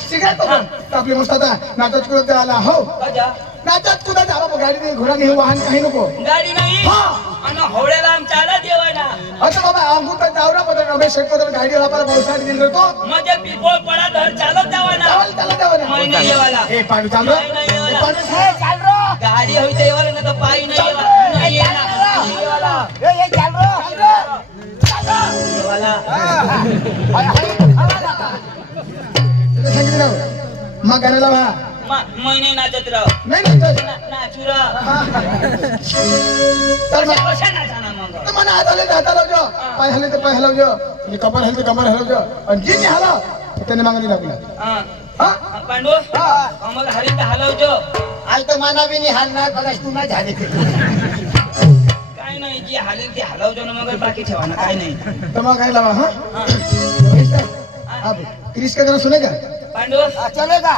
सिगारेट तो आपली मस्त आता नाटक करत आला हो नाटक कुठं झाला गाडी नाही घोडा नाही वाहन काही नको गाडी नाही आणि होड्याला आमच्याला देवाना आता बाबा अंगूठ दावरा पदर रमेश शेटपदर गाडी वापरा पावसाळ्यात दिलं तो मध्ये पिपोळ पडा घर चालत जावाना त्याला द्यावा महिना येवाला ए पाणी चालू चाल गाडी होई येवाला ना तर पायी नाही येवाला मग गाण्याला वा महिने नाचत राव नाही नाचुरा तर मग कशा नाचाना मग तर मला हात आले तर हात हलवजो पाय हले तर पाय हलवजो म्हणजे कमर हले तर कमर हलवजो आणि जी मी हला त्याने मागणी लागला पांडू कमर हरी तर हलवजो आज तर माना बी नाही हालणार बघा तू नाही झाले काय नाही जी हालेल ती हलवजो ना मग बाकी ठेवा ना काय नाही तर मग काय लावा हा क्रिश का गाना सुनेगा पांडू चलेगा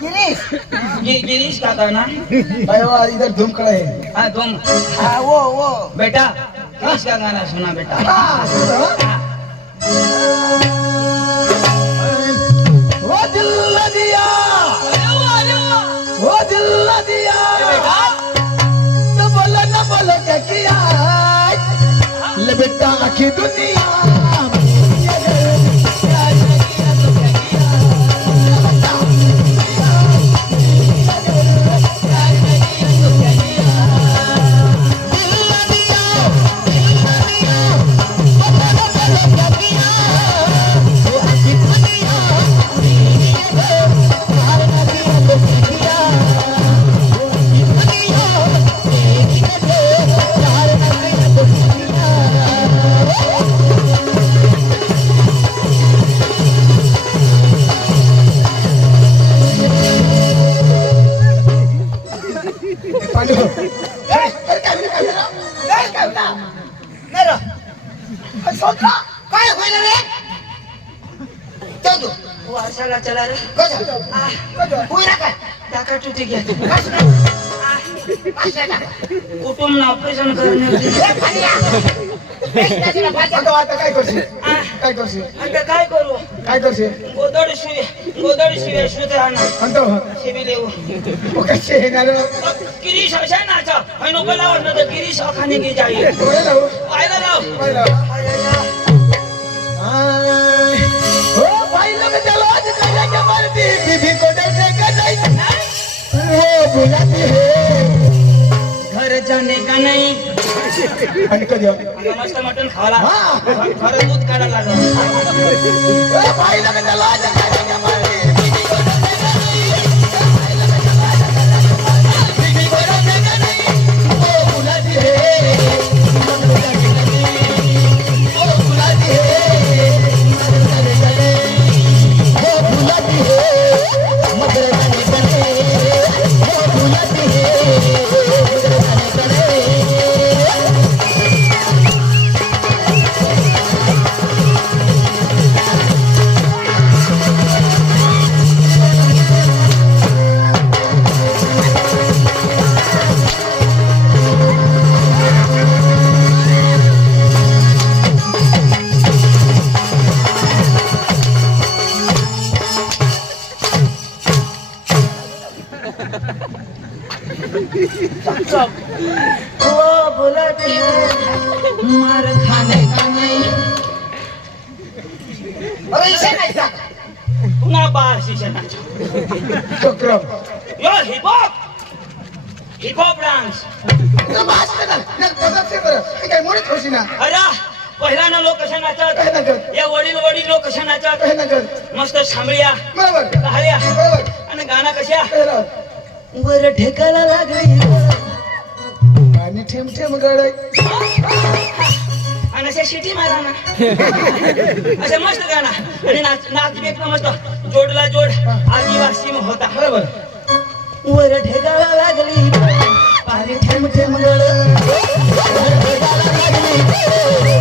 गिरीश गिरीश का था ना भाई वो इधर धूम खड़ा है हाँ तुम हाँ वो बेटा गिरीश का गाना सुना बेटा वो दिल न दिया वो दिल न दिया न बोलो क्या किया ले बेटा आखी दुनिया काय होईल रे चल तू वारसाला चला रे होईल काय टाका तुटी घ्या कुटुंब ना ऑपरेशन करणे आता काय करशील काय करशील आता काय करू काय करशील गोदड शिवे शुद्ध आणा म्हणतो शिबी देऊ वो कसे येणार गिरीश अशा नाचा hay नको लावत ना तर गिरीश खाने की जाईल थोडे लावू पाहिलं लाव पहिला हो पहिला में चलो आज कहीं के मरती बीबी को देखने का नहीं वो बुलाती है घर जाने का नहीं आणि कधी मस्त मटन खावाला हाँ खरं दूध काढायला लागलं ओ पहिला में चलो आज कहीं के मरती बीबी को देखने का नहीं बीबी को देखने का नहीं वो बुलाती है वो बुलाती है वो बुलाती है मगर नहीं बने वो बुलाती है वो बुलाती है मार खाने का नहीं अरे इसे नाही जा पुन्हा बार शिक्षणाचा चक्रम यो हिपहॉप डान्स तो बास कर ना पदक से कर काय मोडी थोशी ना अरे पहिला ना लोक कशा काय नाचत नाचत या वडील लोक कशा नाचत काय नाचत मस्त सांभळ्या बरोबर कहाळ्या बरोबर आणि गाणं कशा बरोबर वर ठेकायला लागली आणि ठेम ठेम गडाय आणि अशा शिटी मारा ना असं मस्त गाणं आणि नाच एक मस्त जोडला जोड आदिवासी होता बरोबर वर ढेगाला लागली पाणी ठेम ठेम गळ वर ढेगाला लागली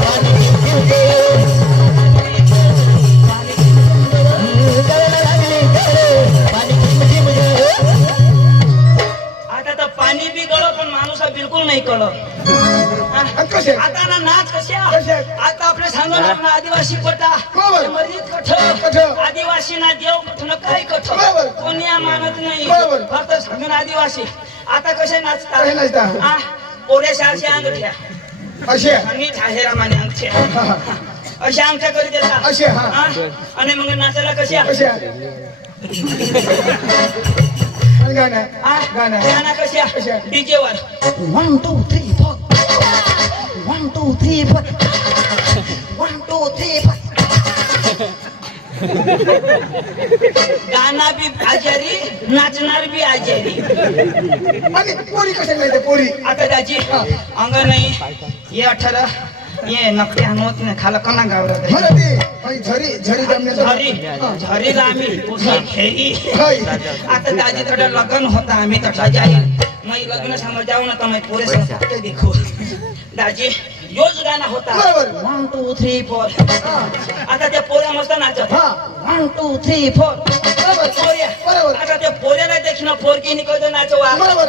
पाणी ठेम ठेम गळ पाणी ठेम ठेम गळ गळाला लागली गळ पाणी ठेम ठेम गळ आता तर पाणी बी गळ पण माणूस बिलकुल नाही कळ कसे आता ना नाच कसे? आता आपले सांगून आपला आदिवासी पटा बरोबर. मरीत कठ. कठ आदिवासी ना देव कठ ना काय कठ बरोबर. कोणी मानत नाही बरोबर. फक्त सांगून आदिवासी आता कसे कसे नाचतात नाचतात? पोरेशाचे अंगठ्या असे आणि ठाहेरामाने अंगठ्या अशा अंगठ्या करी देतात असे, हा. हा? आणि मग नाचायला कशा कसे गाणं गाणं गाणं कशा कशा? डीजे वर 1 2 3 4 1 2 3 4 1 2 3 गाना बी आजारी नाचणार बी आजारी आणि पोरी कसे नाही ते पोरी आता त्याची अंग नाही ये 18 ये नकटे आणत नाही खाला कना गावला मला ते आणि झरी झरी जमण्याचं झरी झरीला आम्ही तुझी खेळी हाय. आता दाजी थोडं लग्न होता आम्ही तसा जाई मग लग्न समोर जाऊ ना तर मग पुरे समोर देखो दाजी योच गाणं होता बरोबर. 1 2 3 4 आता त्या पोऱ्या मस्त नाचत हा. 1 2 3 4 बरोबर. पोऱ्या बरोबर. आता त्या पोऱ्याला देखील पोरकी निकळतो नाचवा बरोबर.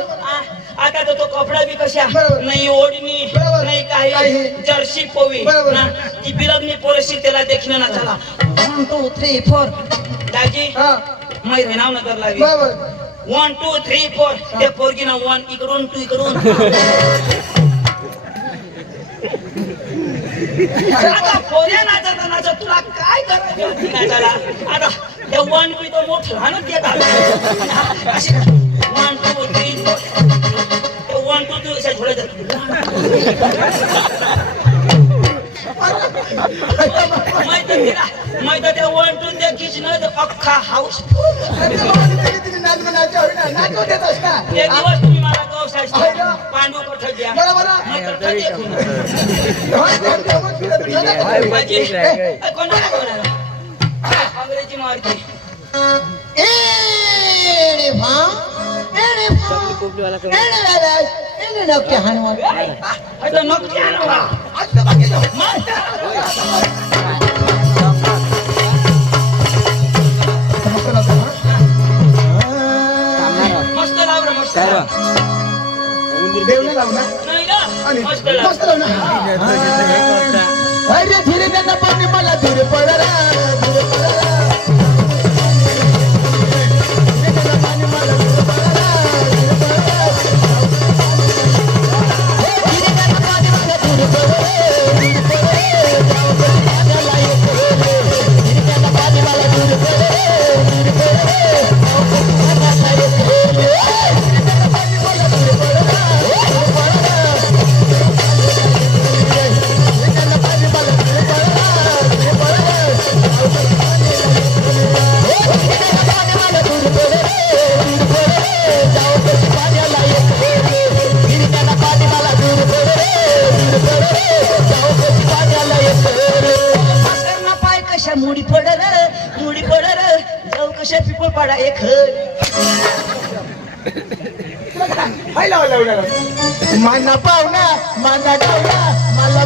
आता तो कपडा बी कशा बरोबर. नाही ओढणी बरोबर. नाही काही काही. जर्सी पोवी बरोबर. ना ती बिलगणी पोरशी त्याला देखील नाचाला 1 2 3 4 दाजी हा मै रेनाव नगर लावी बरोबर 1 2 3 4 त्या पोरगीना 1 इकडून 2 इकडून आता पोऱ्या नाचत नाचत तुला काय करायचं होती नाचायला आता त्या 1 बी तो मोठ लहानच येतात अशी 1 2 3 4 1 2 3 अशा झोळ्या माहिती त्या 1 2 त्या किचन अख्खा हाऊस नाचव देत असता ते दिवस तुम्ही मला गवसायचे पांडू कठ द्या बरोबर. मग कठ देखून बरोबर माझी कोणाला कोणाला अंग्रेजी मारती एणे भा एणे नक्की हाणवा आता नक्की आणा मस्त लाव रे मस्त लाव. देवने लावला नाही ना आणि मस्त लाव. मस्त लावला अरे धीरे त्यांना पाणी मला धीरे पडला धीरे पडला मुडी पडर जाऊ कशा पिपळ पाडा एक माना पाहुणा माना गावला मला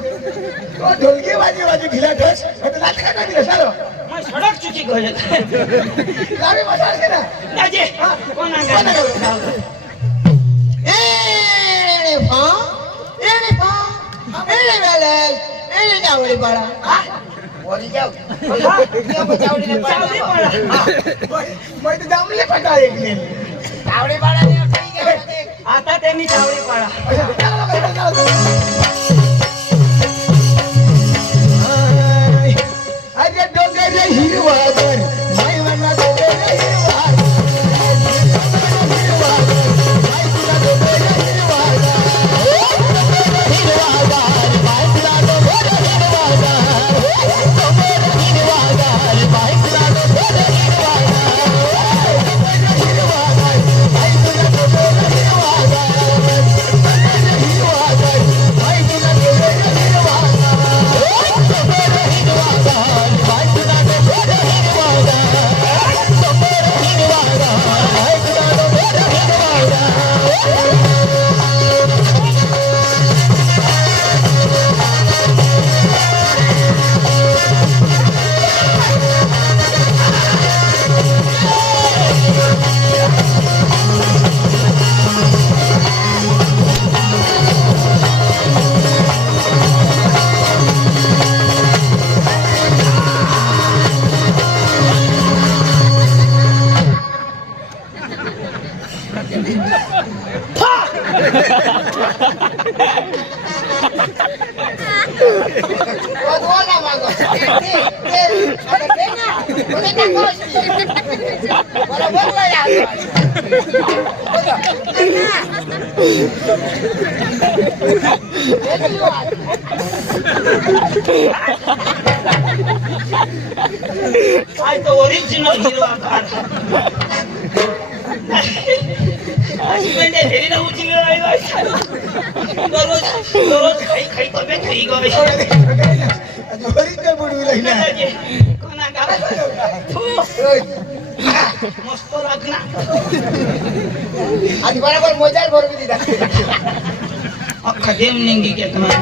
ढोलकी वाजी वाजी भिला ठस नाच काय दिलं सारं मग सडक चुकी गजत लावी मजा असते ना दाजी कोण एणे भा एणे वेले एणे जावळी बाळा वरी जाऊ मग जमले पटा एक जावळी बाळा आता त्यांनी चावडी पाडा अरे डोंगर हिरवावर माय म्हणा डोंगर हिरवावर माय तुला डोंगर हिरवावर बरोबर नाही आलं. काय तो ओरिजिनल हिरो अशी म्हणजे हेरी ना उचलून राहिलो. दररोज दररोज खाई तब्येत होई गं. ओरिजिनल बुडवी लागली. कोणा गावात मस्त लागना. आणि बरोबर मजा बरोबर दिला. अख्खा देव निंगी घेत मला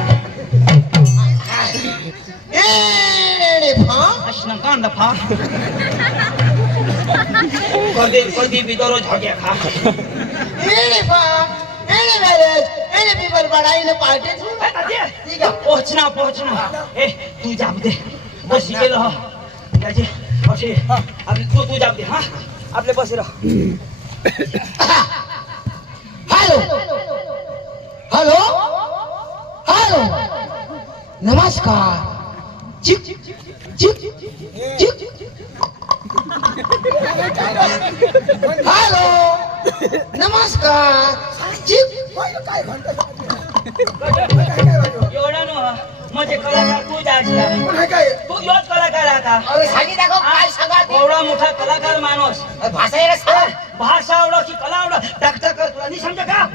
असणं कांदा फा. कधी कधी बी दररोज हट्या खा. पोहोचना पोहोचना. ए तू जाब दे बसी गेलो त्याचे असे आपले तू जाब दे. हा आपले बसे राह. हॅलो हॅलो हॅलो नमस्कार. चिक चिक चिक. हॅलो नमस्कार. चिक. काय म्हणतो एवढा न म्हणजे कलाकार तू जायची पण हे काय तू योच कलाकार आता. अरे सांगी दाखव काय सांगा ते. एवढा मोठा कलाकार माणूस भाषा यायला सांग. भाषा आवडा की कला आवडा टाकटा कर तुला नाही समजा का.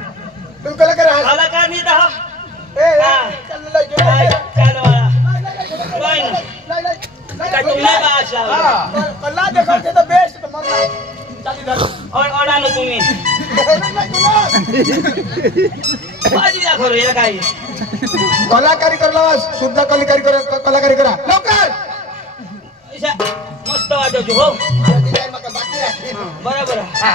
तू कलाकार आहात. कलाकार नाही दहा. ए हा. चाललं चाल वाला काय ना काय तुम्ही नाही का असला कला देखावते तर बेस्ट तर मग चाली धर. अडा ना तुम्ही बाजी दाखव रे काय. कलाकारी करला शुद्ध कलाकारी करा लवकर. मस्त वाजवतो हो. बाकी राहते. बरोबर हा.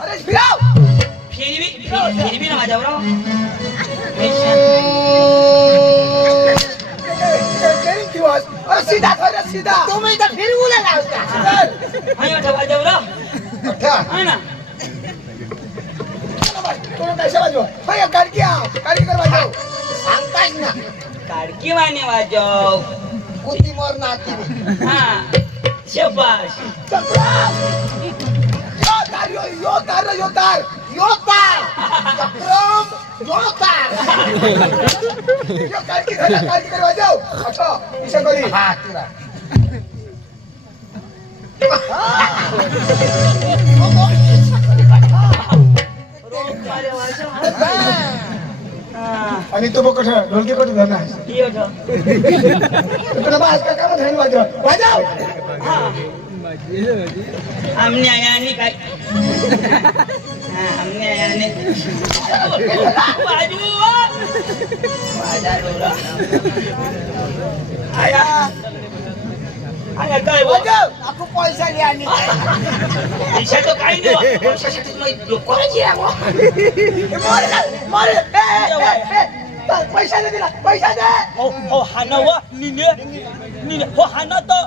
अरे फिराव फिरवी ना माझ्यावर. अरे सीधा कर सीधा. तुम्ही तर फिरवूला लावता. वाजवलं आहे ना. तुला कैसे वाजव होय कारकी कर वाजव. सांगताच ना काडकी वाणी वाजव. कुती मोर नाती. हा शबाश. योतार योतार चक्रम योतार. यो कारकी कर वाजव. अच्छा इशा करी. हा तुला आणि तो बघ कसं ढोलकी कडे धरणार तुला बास का काम धरण वाजव वाजव. आमने आयाने काय आमने आयाने बाजू वाजा डोरा आया आया काय वाजव. आपण पैसा घ्या आणि पैसा तो काही नाही पैशासाठी मग लोकांची मारे पैसा दे दिला पैसा दे. हो हाना वा निने हो हाना तो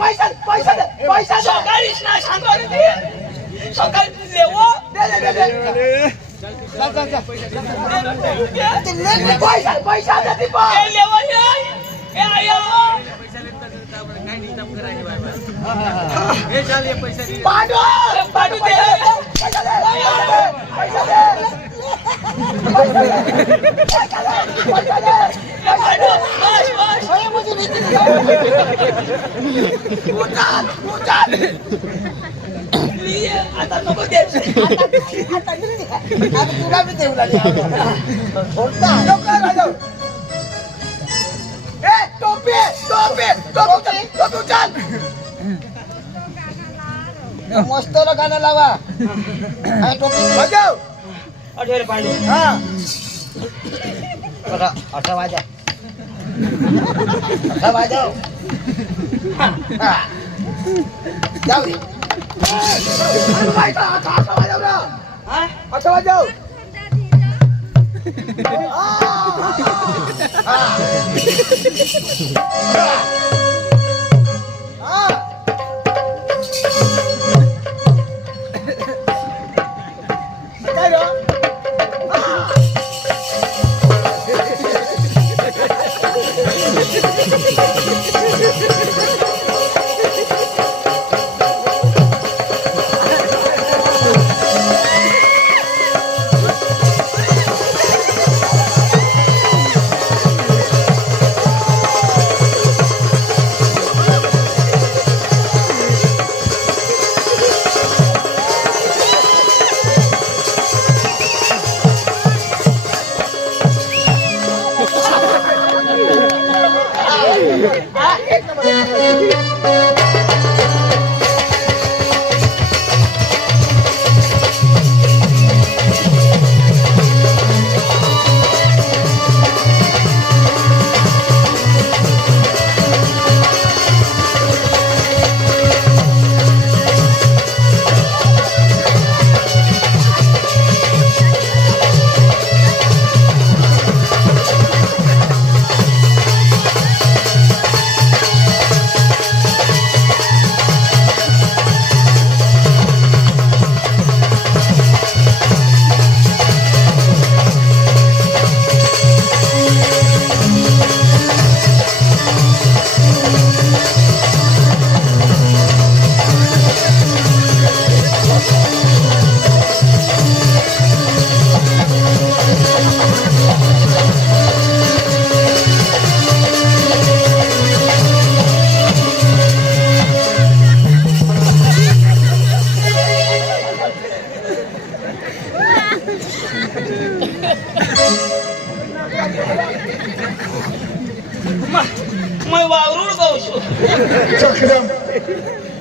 पैसा दे सकाळीच ना सांगा रे. सकाळी लेवो पैसा दे ती पण. ए लेवो ए आया पाडो पाडू दे पैसा दे पैसा दे पैसा दे. पाडू बस बस अरे मुझे नीति उचल लिए आता नको दे. आता तुला मी देऊ लागले. बोलता लवकर वाजव. ए टोपी उचल. मस्त गाणं लावा. हा, टोपी वाजव. अठेर पांडू हा अठरा वाजा. अठरा वाजव. हा. जाऊ दे. अच्छा वाजव ना. हा अच्छा वाजव. काय रे एक नंबर. मैं वावरूळ गाऊ છું चक्रम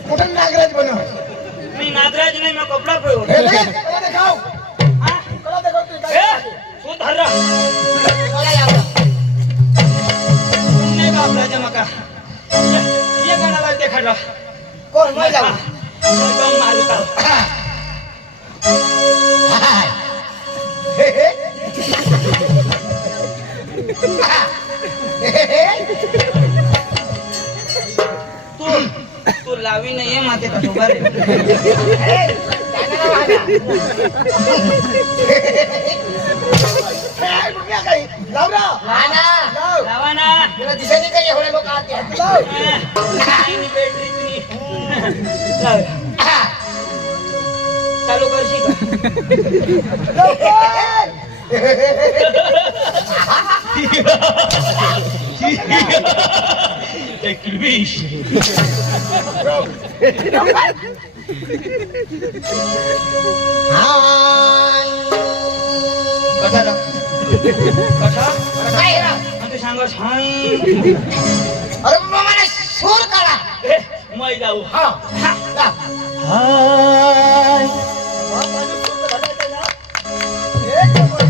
कुठं नागराज बनव मी नागराज नाही मैं कपडा पहिरो हे ले, कला देखाव हा? कला देखाव तू ए, काय सुधार बोला यावं. नाही बापला जमका ये गाण्याला देखाडला कोण मग जाऊ बम मारू का तू तू लावी नाहीये माते का उभा रे काय बुक्या काही लाव ना लाव लावा ना तुला दिसत नाही का एवढे लोक आत आहेत? लाव आणि बॅटरी तुम्ही लाव. चालू करशी का लवकर हाय. कसा रा? कसा काय रा? आणि तू सांगस हाय अरे बाबा मला सूर काढा. ए, मै जाऊ हा हा. ला. हाय एक नंबर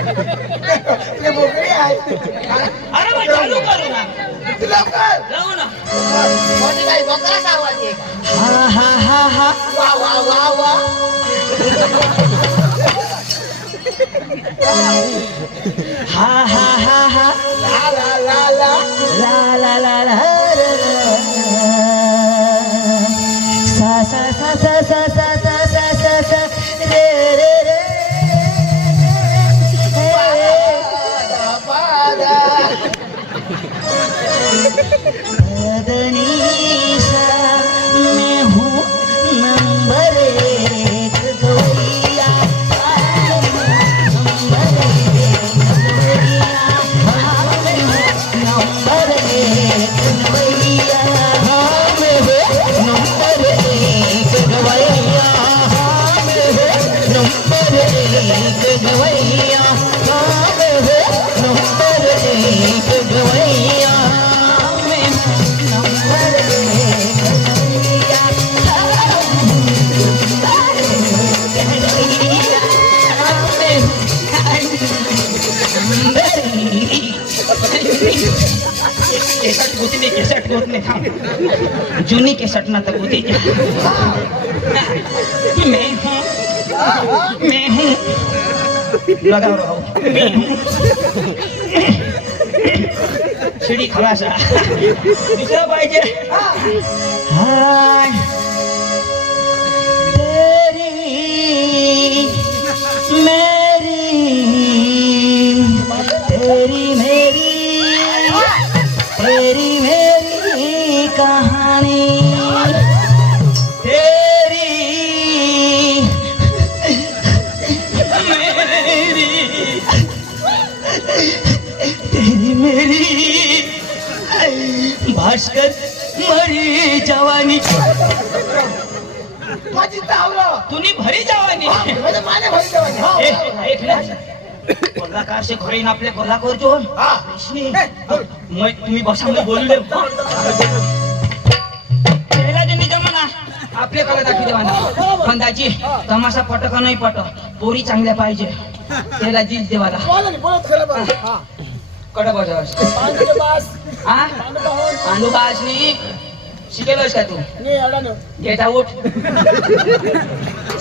ते बोकडी आहे अरे मग चालू करू ना लवकर लावू ना मोठी काही बोकराचा आवाज आहे का? हा हा हा हा वा वा वा वा. हा हा हा हा ला ला ला ला. ला ला ला ला सा सा सा सा सा सा सा सा सा सा रे रे रे मदनीसा मैं हूँ नंबर एक गवैया नंबर एक गवैया नंबर एक गवैया मैं हूँ नंबर एक गवैया मैं हूँ नंबर एक गवैया मैं हूँ नंबर एक गवैया मैं हूँ नंबर एक गवैया केसट होती नाही केसट होत नाही थांब जुनी केसट ना तर होती मैं हूँ लगाव राव शिडी खलासा दुसरं पाहिजे हाय तेरी मेरी तेरी मेरी तेरी मेरी कहानी तेरी तेरी मेरी भास्कर मरी जवानी माझी तावलं तुनी भरी जवानी म्हणजे माने भरी जवानी हा एक कोल्हाकार से खरेन आपले कोल्हापूर जो हा. तुम्ही बसामध्ये बोलले म्हणा आपले कला दाखवी देवाना पण दाजी तमाशा पट का नाही पट पोरी चांगल्या पाहिजे त्याला जीज देवाला बोला नाही बोलत खरं बरं हा कडे बजावस पांडुचे बास हा पांडुका होऊन अनुबासनी शिकेलोस का तू नाही एवढा नाही गेट आउट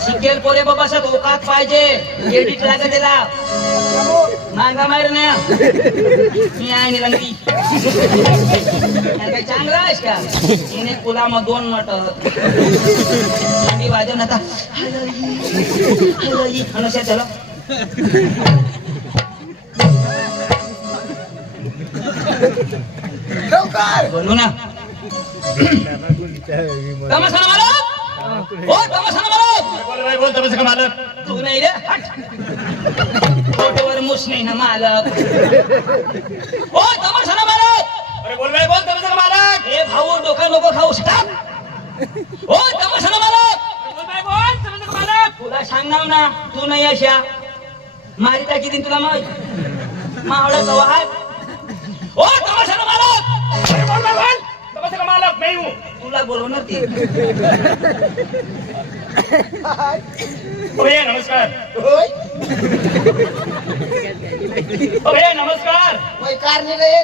शिकेल पोरे बाबा सब औकात पाहिजे एडिट लागत त्याला मांगा मार ना मी आहे निरंगी काय चांगला आहेस का हिने कुलामा 2 नट आणि वाजवून आता हलई अनुशा चलो लवकर बोलू ना तमाशा मालक ओ तमाशा मालक बोल भाई बोल तमाशा का मालक तू नाही रे हट फोटोवर मुस नाही ना मालक ओ तमाशा मालक अरे बोल भाई बोल तमाशा का मालक ए भाऊ डोका नको खाऊ स्टॉप ओ तमाशा मालक बोल भाई बोल तमाशा का मालक तुला सांगणार ना तू नाही अशा मारी टाकी दिन तुला माहित मावळा कवाहात ओ तमाशा मालक अरे बोल भाई बोल तमाशा का मालक मैं हूँ तुला बोलवणार ती ओ भैया नमस्कार होय ओ भैया नमस्कार वही कार नहीं रहे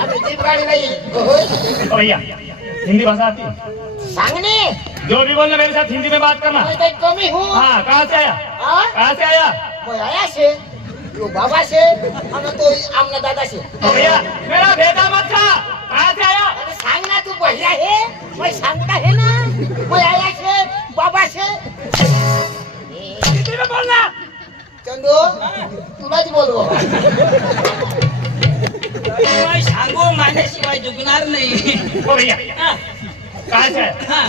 अरे जीप गाड़ी नहीं होय ओ भैया हिंदी भाषा आती है सांगने जो भी बोलना मेरे साथ हिंदी में बात करना मैं कहीं कमी हूँ हाँ कहाँ से आया हाँ कहाँ से आया मैं आया से तो बाबा से हम तो आमना दादा से ओ भैया मेरा भेदा मत खा कहाँ से आया अरे सांग ना तू भैया है मैं सांगता है ना मैं आया से बाबा से हिंदी में बोलना चंदू तुलाच बोलवो तुम्हाला सांगू माझ्याशिवाय जुगणार नाही ओ भैया हा, कहाँ से आया हा.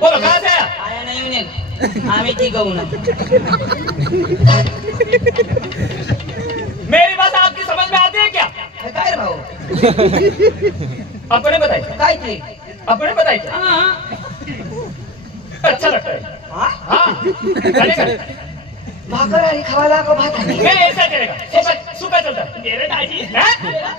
बोलो कहाँ से आया आया नाही म्हणेल आम्ही ती गहू ना मेरी बात आपकी समझ में आती है क्या काय रे भाऊ अपने बताइए काय ते अपने बताइए क्या हा, अच्छा लगता है हा. हाँ चलेगा भाकर आणि खावायला का भात आणि नहीं ऐसा चलेगा सुबह सुबह चलता है मेरे दादी हैं?